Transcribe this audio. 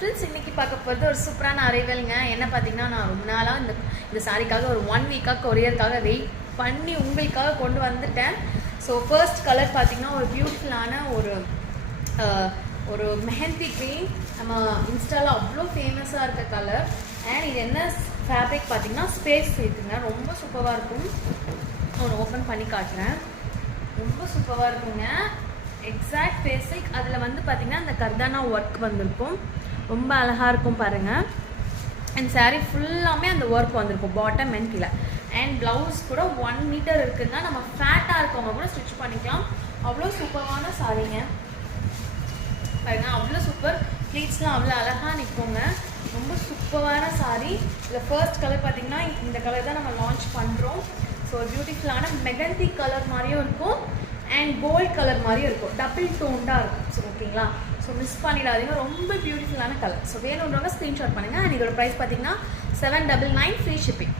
Friends, இன்னைக்கு பார்க்க போகிறது ஒரு சூப்பரான அரைவல்ங்க. என்ன பார்த்தீங்கன்னா, நான் ரொம்ப நாளாக இந்த சாரிக்காக ஒரு 1 வீக்காக கொரியருக்காக வெயிட் பண்ணி உங்களுக்காக கொண்டு வந்துட்டேன். ஸோ ஃபர்ஸ்ட் கலர் பார்த்தீங்கன்னா ஒரு பியூட்டிஃபுல்லான ஒரு மெஹந்தி க்ரீன். நம்ம இன்ஸ்டாவில் அவ்வளோ ஃபேமஸாக இருக்க கலர். அண்ட் இது என்ன ஃபேப்ரிக் பார்த்தீங்கன்னா ஸ்பேஸ் இருக்குங்க. ரொம்ப சூப்பராக இருக்கும். ஒன்று ஓப்பன் பண்ணி காட்டுறேன். ரொம்ப சூப்பராக இருக்குங்க. எக்ஸாக்ட் பேசிக். அதில் வந்து பார்த்திங்கன்னா அந்த கர்தானா ஒர்க் வந்திருக்கும். ரொம்ப அழகாக இருக்கும் பாருங்கள். அண்ட் சாரீ ஃபுல்லாமே அந்த ஒர்க் வந்திருக்கும் பாட்டம் அண்ட் கீழே. அண்ட் ப்ளவுஸ் கூட 1 மீட்டர் இருக்குங்க. நம்ம ஃபேட்டாக இருக்கவங்க கூட ஸ்டிச் பண்ணிக்கலாம். அவ்வளோ சூப்பரான சாரீங்க பாருங்கள். அவ்வளோ சூப்பர். ப்ளீட்ஸ்லாம் அவ்வளோ அழகாக நிற்குங்க. ரொம்ப சூப்பரான சாரீ. இதில் ஃபர்ஸ்ட் கலர் பார்த்திங்கன்னா இந்த கலர் தான் நம்ம லான்ச் பண்ணுறோம். ஸோ பியூட்டிஃபுல்லான மெகந்தி கலர் மாதிரியும் இருக்கும் அண்ட் கோல்ட் கலர் மாதிரியும் இருக்கும். டபுள் டோன்டாக இருக்கும். ஸோ ஓகேங்களா. ஸோ மிஸ் பண்ணிடாதீங்க. ரொம்ப பியூட்டிஃபுல்லான கலர். ஸோ வேணுன்றவங்க ஸ்க்ரீன்ஷாட் பண்ணுங்கள். அண்ட் இதோட ப்ரைஸ் பார்த்தீங்கன்னா 799 ஃப்ரீ ஷிப்பிங்.